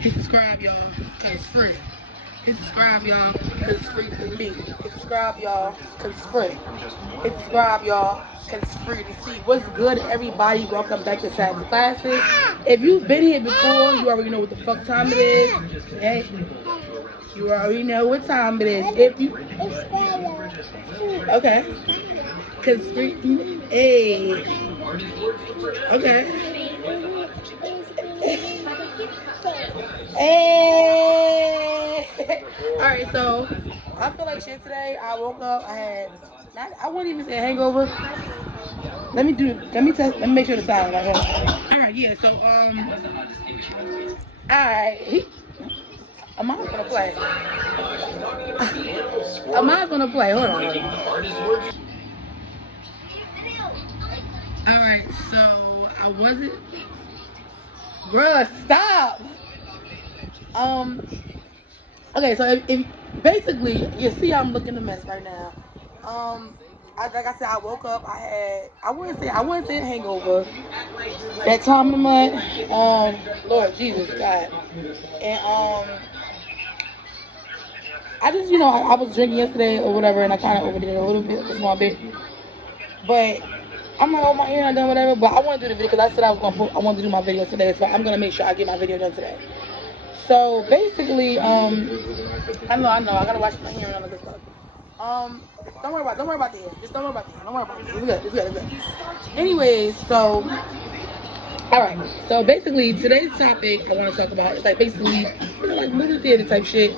Hit subscribe, y'all, because it's free. Hit subscribe, y'all, because it's free for me. Hit subscribe, y'all, because it's free. Hit subscribe, y'all, because it's free to see what's good, everybody. Welcome back to Satin Classes. If you've been here before, you already know what the fuck time it is. Okay? You already know what time it is. If you... Okay. Because it's free. Hey. Okay. Hey! Alright, so I feel like shit today. I woke up, I wouldn't even say a hangover. Let me make sure the sound like Alright, yeah, so alright. Amon's gonna play. Amon's gonna play, hold on. Alright, so I wasn't Bruh, stop! Okay, so if basically you see I'm looking a mess right now. Like I said, I woke up. I wouldn't say a hangover. That time of the month, Lord Jesus God, and I just I was drinking yesterday or whatever, and I kind of overdid it a little bit, a small bit. But I'm like, oh, my hair not done, whatever. But I want to do the video because I said I wanted to do my video today, so I'm gonna make sure I get my video done today. So basically, I know, I gotta wash my hair and all that good stuff. Don't worry about the hair. Just don't worry about the hair. Don't worry about it. It's good. Anyways, so, alright. So basically, today's topic I want to talk about is like basically, like movie theater type shit.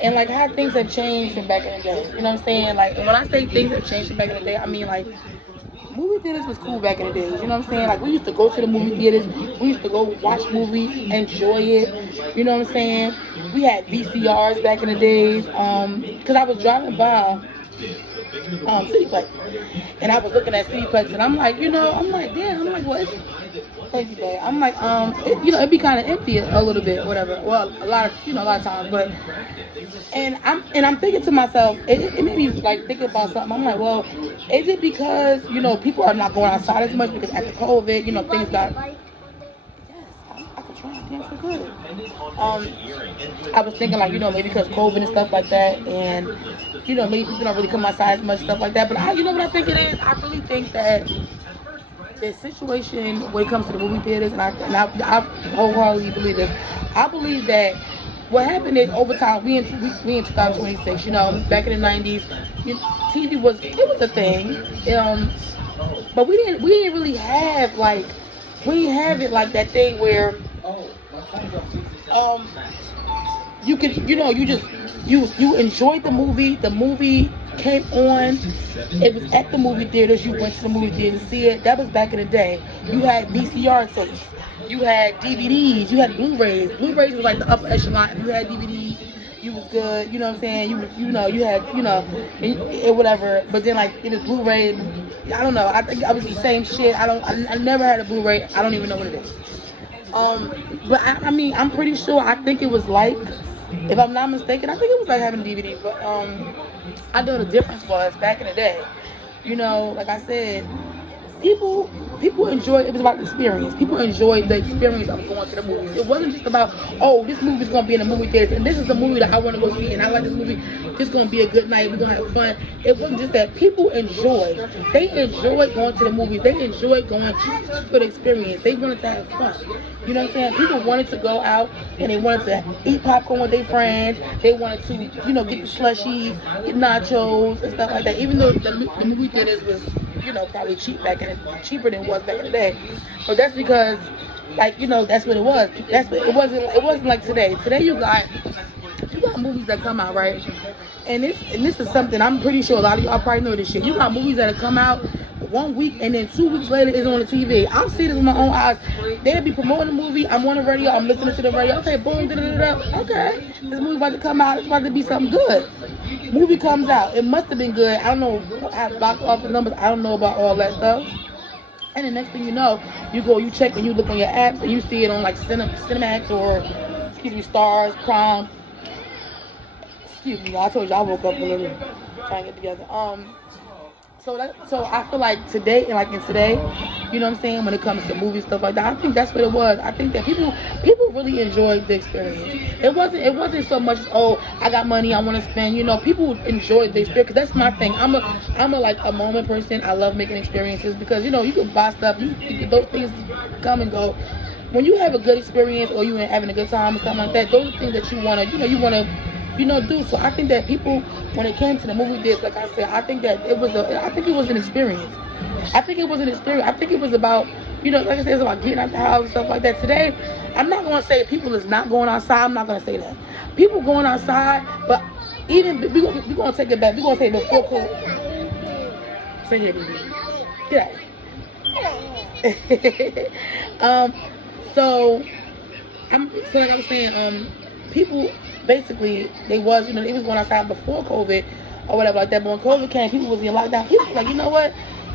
And like how things have changed from back in the day. You know what I'm saying? Like when I say things have changed from back in the day, I mean like movie theaters was cool back in the days, you know what I'm saying? Like we used to go to the movie theaters, we used to go watch movies, enjoy it, you know what I'm saying? We had VCRs back in the days, cause I was driving by Cityplex, and I was looking at Cityplex, and I'm like, what? Thank you, babe. I'm like, it'd be kind of empty a little bit, whatever. Well, a lot of times, but, and I'm thinking to myself, it made me like thinking about something. I'm like, well, is it because people are not going outside as much because after COVID, things got. Yes, I could try to dance for good. I was thinking like maybe because COVID and stuff like that, and maybe people don't really come outside as much, stuff like that. But you know what I think it is? I really think that the situation when it comes to the movie theaters, and I wholeheartedly believe this. I believe that what happened is over time, we in 2026, back in the 90s, TV was a thing, but we didn't really have it like that thing where you could you enjoyed the movie came on, it was at the movie theaters, you went to the movie theater to see it. That was back in the day. You had VCR tapes, you had DVDs, you had Blu-rays. Blu-rays was like the upper echelon. If you had DVDs, you was good, you know what I'm saying? You had, whatever. But then like it was Blu-ray, I don't know. I think I was the same shit. I never had a Blu-ray. I don't even know what it is. But I mean, I'm pretty sure. I think it was like, if I'm not mistaken, I think it was like having a DVD. But I know the difference was back in the day. Like I said, people enjoyed. It was about the experience. People enjoyed the experience of going to the movies. It wasn't just about, oh, this movie's gonna be in the movie theater, and this is the movie that I want to go see, and I like this movie. This is gonna be a good night. We're gonna have fun. It wasn't just that. People enjoyed. They enjoyed going to the movies. They enjoyed going for the experience. They wanted to have fun. You know what I'm saying? People wanted to go out and they wanted to eat popcorn with their friends. They wanted to, get the slushies, get nachos and stuff like that. Even though the movie theaters was, probably cheaper than it was back in the day. But that's because, that's what it was. It wasn't like today. Today you got movies that come out, right? And this is something I'm pretty sure a lot of y'all probably know this shit. You got movies that come out 1 week and then 2 weeks later it's on the TV. I've seen this with my own eyes. They'll be promoting the movie. I'm on the radio. I'm listening to the radio. Okay, boom, da-da-da-da. Okay, this movie about to come out. It's about to be something good. Movie comes out. It must have been good. I don't know. I have box office numbers. I don't know about all that stuff. And the next thing you know, you check and you look on your apps and you see it on like Cinemax or, Stars, Prime. Excuse me, I told you I woke up a little trying to get together. So I feel like today, and like in today, you know what I'm saying, when it comes to movies, stuff like that, I think that's what it was. I think that people really enjoyed the experience. It wasn't so much, oh, I got money, I want to spend. You know, people enjoyed the experience. 'Cause that's my thing. I'm a like a moment person. I love making experiences because you know you can buy stuff. Those things come and go. When you have a good experience or you having a good time or something like that, those are things that you wanna do. So I think that people, when it came to the movie theaters, like I said, I think it was an experience. I think it was an experience. I think it was about, like I said, it's about getting out the house and stuff like that. Today, I'm not gonna say people is not going outside. I'm not gonna say that. People going outside, but even we gonna take it back. We gonna say before COVID. Say here, baby. Yeah. So like I was saying, people basically they was going outside before COVID or whatever like that. But when COVID came, people was in lockdown. People was like, you know what?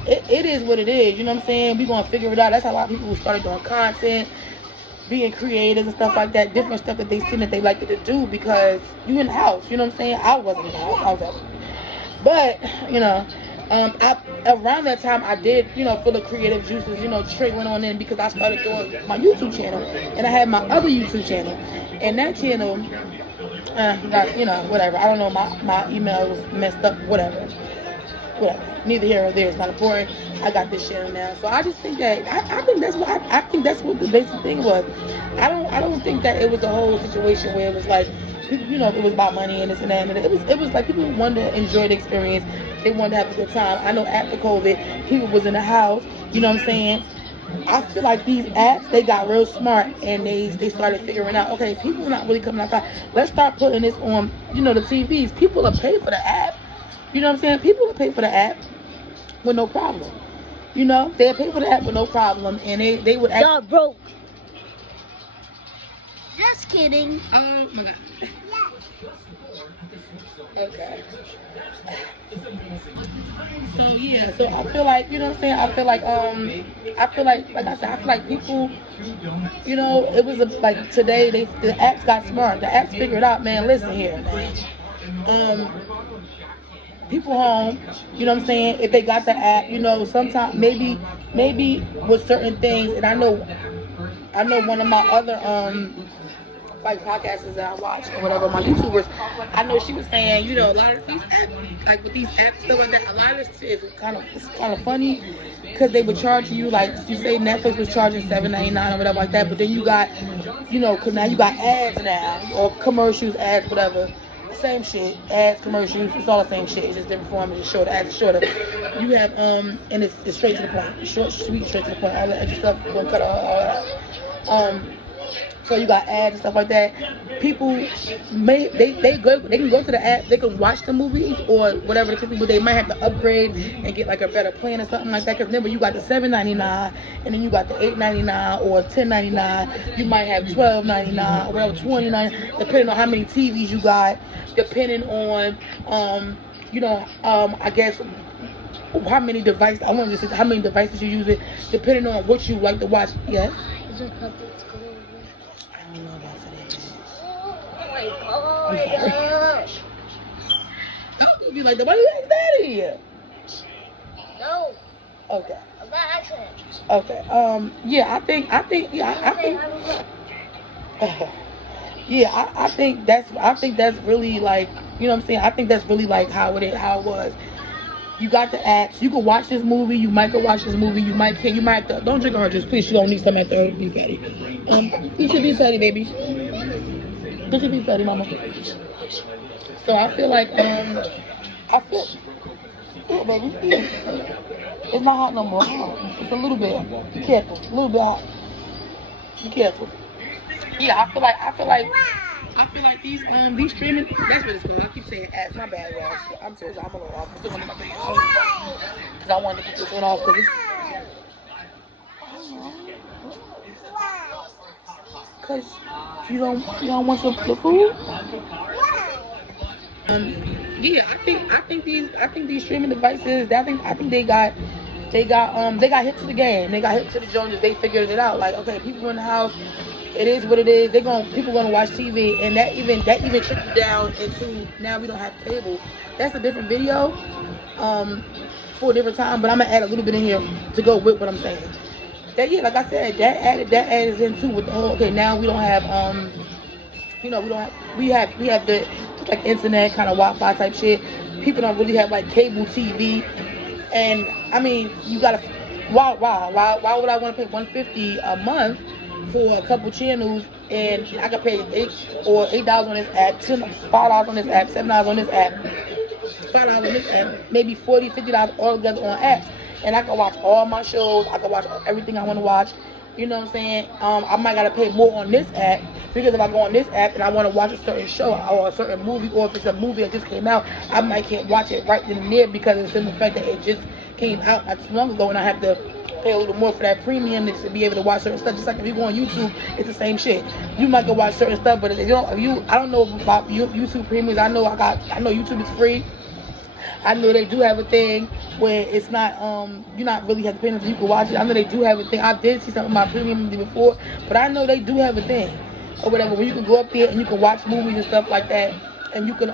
It is what it is. You know what I'm saying? We gonna figure it out. That's how a lot of people started doing content, being creative and stuff like that. Different stuff that they seen that they liked to do because you in the house. You know what I'm saying? I wasn't in the house. I was out. But around that time I did, feel the creative juices, trickling on in because I started doing my YouTube channel and I had my other YouTube channel, and that channel, whatever. I don't know, my email was messed up, whatever. Neither here or there. It's not important. I got this channel now, so I just think that I think that's what the basic thing was. I don't think that it was a whole situation where it was like, it was about money and this and that. And it was like people wanted to enjoy the experience. They wanted to have a good time. I know after COVID, people was in the house. You know what I'm saying? I feel like these apps, they got real smart and they started figuring out, okay, people are not really coming outside. Let's start putting this on, the TVs. People will pay for the app. You know what I'm saying? People will pay for the app with no problem. They'll pay for the app with no problem, and they would Y'all broke. Just kidding. Oh my god. Okay. So yeah, so I feel like, you know what I'm saying? I feel like like I said, I feel like people, it was like today the apps got smart. The apps figured out, man, listen here, man. People home, you know what I'm saying? If they got the app, sometimes maybe with certain things, and I know one of my other like podcasters that I watch or whatever, my YouTubers, I know she was saying, a lot of these apps, like with these apps stuff like that, a lot of this shit is kind of funny because they would charge you, like you say Netflix was charging $7.99 or whatever like that, but then you got, cause now you got ads now or commercials, ads, whatever. Same shit, ads, commercials, it's all the same shit. It's just different form. It's just shorter, ads is shorter. You have and it's straight to the point, short, sweet, straight to the point. All that extra stuff, gonna cut all that. So you got ads and stuff like that. People they can go to the app, they can watch the movies or whatever the case, but they might have to upgrade and get like a better plan or something like that. Because remember, you got the $7.99 and then you got the $8.99 or $10.99. You might have $12.99 or whatever, $29, depending on how many TVs you got, depending on I guess how many devices. I want to say how many devices you use it, depending on what you like to watch. Yes. I don't know about today. Oh my god. I'm gonna be like, why you ask Daddy here? No. Okay. I'm not accident. Okay. Yeah, I think. Yeah, I think that's really like, you know what I'm saying? I think that's really like how it was. You got the apps. You can watch this movie. You might go watch this movie. You might can't. You might have to. Don't drink orange juice, please. You don't need some at the beef patty. Eat your beef patty, baby. Get your beef patty, mama. So I feel like yeah, baby. It's not hot no more. It's a little bit. Be careful. A little bit hot. Be careful. Yeah, I feel like these streaming, that's what it's called. I keep saying ads, my bad, y'all. I'm sorry, I'm a little off. I'm still on my video because I wanted to get this one off because you don't want some food. Yeah, I think these streaming devices, I think they got hit to the game. They got hit to the Joneses. They figured it out. Like, okay, people in the house. It is what it is. People gonna watch TV, and that even trickled down into now we don't have cable. That's a different video. for a different time, but I'm gonna add a little bit in here to go with what I'm saying. That yeah, like I said, that adds into with the whole. Okay, now we don't have we don't have we have the like internet kind of Wi-Fi type shit. People don't really have like cable TV, and I mean you gotta why would I want to pay 150 a month for a couple channels and I could pay $8 on this app, $5 on this app, $7 on this app, $5 on this app, maybe $40, $50 all together on apps, and I can watch all my shows. I can watch everything I want to watch. You know what I'm saying? I might gotta pay more on this app because if I go on this app and I want to watch a certain show or a certain movie, or if it's a movie that just came out, I might can't watch it right then and there because it's in the fact that it just came out not too long ago and I have to pay a little more for that premium to be able to watch certain stuff. Just like if you go on YouTube, it's the same shit. You might go watch certain stuff, but if you don't, I don't know about YouTube premiums. I know YouTube is free. I know they do have a thing where it's not you're not really have to pay them so you can watch it. I know they do have a thing. I did see some of my premium before, but I know they do have a thing or whatever where you can go up there and you can watch movies and stuff like that, and you can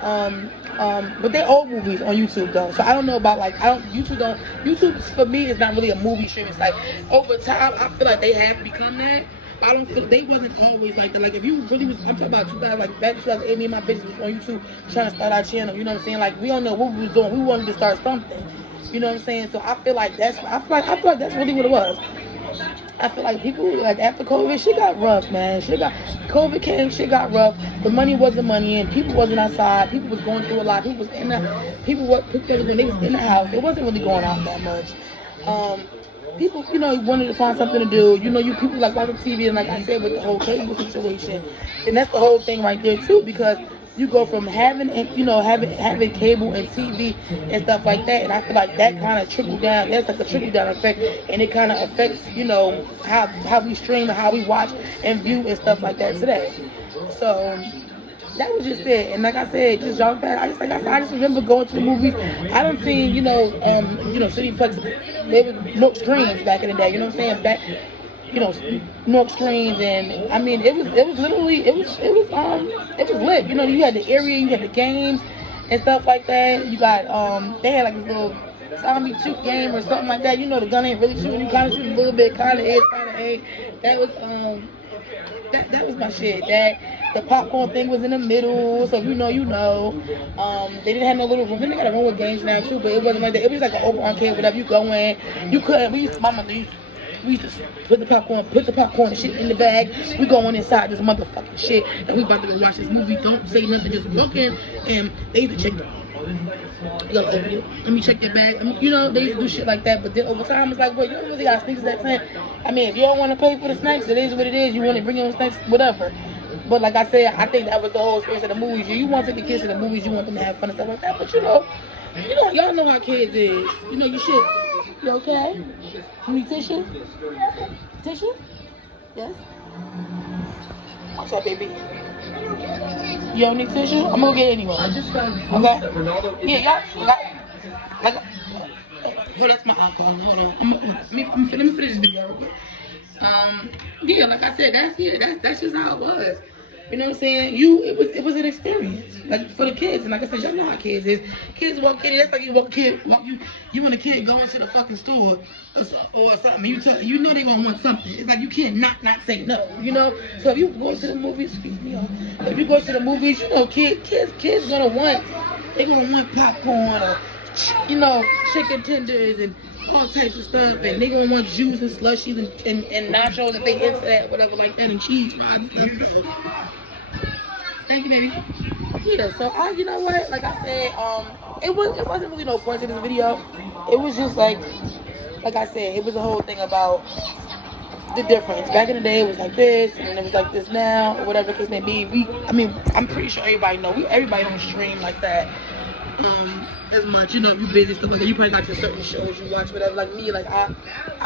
but they're old movies on YouTube though. So I don't know about like YouTube for me is not really a movie streaming site. Over time I feel like they have become that. I don't feel they wasn't always like that. Like if you really was, I'm talking about 2000, like back 2008, me and my bitches was on YouTube trying to start our channel. You know what I'm saying? Like we don't know what we was doing. We wanted to start something. You know what I'm saying? So I feel like that's really what it was. I feel like people like after COVID, shit got rough, man. COVID came, shit got rough. The money wasn't money, and people wasn't outside. People was going through a lot. People was in the house. It wasn't really going out that much. People, wanted to find something to do. You people like watching TV, and like I said, with the whole cable situation, and that's the whole thing right there too, because you go from having having cable and TV and stuff like that, and I feel like that kind of trickle down. That's like a trickle down effect, and it kind of affects how we stream and how we watch and view and stuff like that today. So that was just it. And like I said, just jump back. I just remember going to the movies. I don't see, Cineplex. They were Nook screens back in the day. You know what I'm saying? Nook screens, and I mean, it was literally, it was lit. You had the area, you had the games and stuff like that. You got, they had like this little zombie shoot game or something like that. The gun ain't really shooting. You kind of shoot a little bit, kind of is, kind of ain't. That was, that was my shit. The popcorn thing was in the middle, so you know. They didn't have no little room. Then they got a room with games now too, but it wasn't like that. It was like an open arcade, whatever. You go in, you couldn't. We used to put the popcorn and shit in the bag. We going inside this motherfucking shit, and we about to go watch this movie. Don't say nothing, just walk in, and they used to check let me check your bag. They used to do shit like that, but then over time, it's like, bro, you don't really got sneakers that time. I mean, if you don't want to pay for the snacks, it is what it is. You want to bring your own snacks, whatever. But like I said, I think that was the whole experience of the movies. You want to take the kids to the movies, you want them to have fun and stuff like that. But y'all know how kids is. You should. You okay? You need tissue? Tissue? Yes? What's up, baby? You don't need tissue? I'm gonna get it anyway. Okay? Yeah, y'all. Oh, that's my alcohol. Hold on. Let me finish this video. Yeah, like I said, that's just how it was. You know what I'm saying? It was an experience, like for the kids. And like I said, y'all know how kids is. Kids walk in, that's like you want a kid go into the fucking store or something. You know they gonna want something. It's like you can't not say no. So if you go to the movies, if you go to the movies, kids gonna want popcorn or chicken tenders and all types of stuff, and they gonna want juice and slushies and nachos if they into that, whatever like that, and cheese fries and stuff. Thank you, baby. Yeah, so you know what? Like I said, it wasn't really no point to this video. It was just like I said, it was a whole thing about the difference. Back in the day, it was like this, and then it was like this now, or whatever the case may be. I'm pretty sure everybody know. Everybody don't stream like that. As much, if you busy stuff like that, you probably got your certain shows you watch, whatever. Like me, like I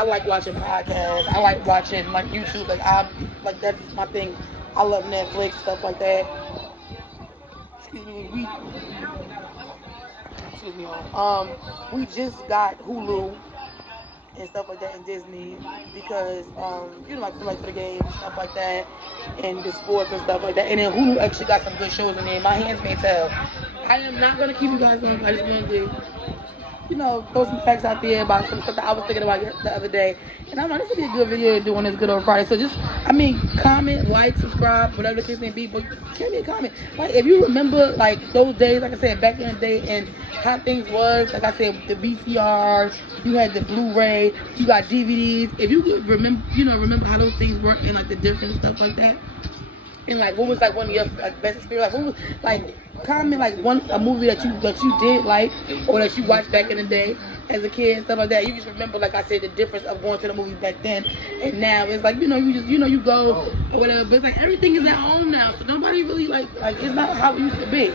like watching podcasts. I like watching like YouTube. Like that's my thing. I love Netflix, stuff like that. Excuse me. We just got Hulu and stuff like that, and Disney, because like for the games and stuff like that, and the sports and stuff like that. And then Hulu actually got some good shows in there. My hands may tell. I am not gonna keep you guys on. I just want to throw some facts out there about some stuff that I was thinking about the other day. And I'm like, this would be a good video to do on this good old Friday. So just, comment, like, subscribe, whatever the case may be. But give me a comment. Like, if you remember, like, those days, like I said, back in the day, and how things was, like I said, the VCRs, you had the Blu-ray, you got DVDs. If you could remember how those things work and, like, the different stuff like that. And like, what was like one of your best experience? Like, what was like, comment like a movie that you did like, or that you watched back in the day as a kid and stuff like that. You just remember, like I said, the difference of going to the movie back then and now. It's like, you go or whatever. But it's like everything is at home now, so nobody really like it's not how it used to be.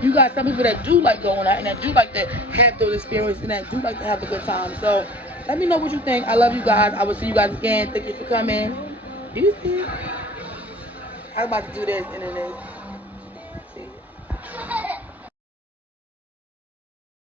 You got some people that do like going out and that do like to have those experiences and that do like to have a good time. So let me know what you think. I love you guys. I will see you guys again. Thank you for coming. Do you see? I'm about to do this and then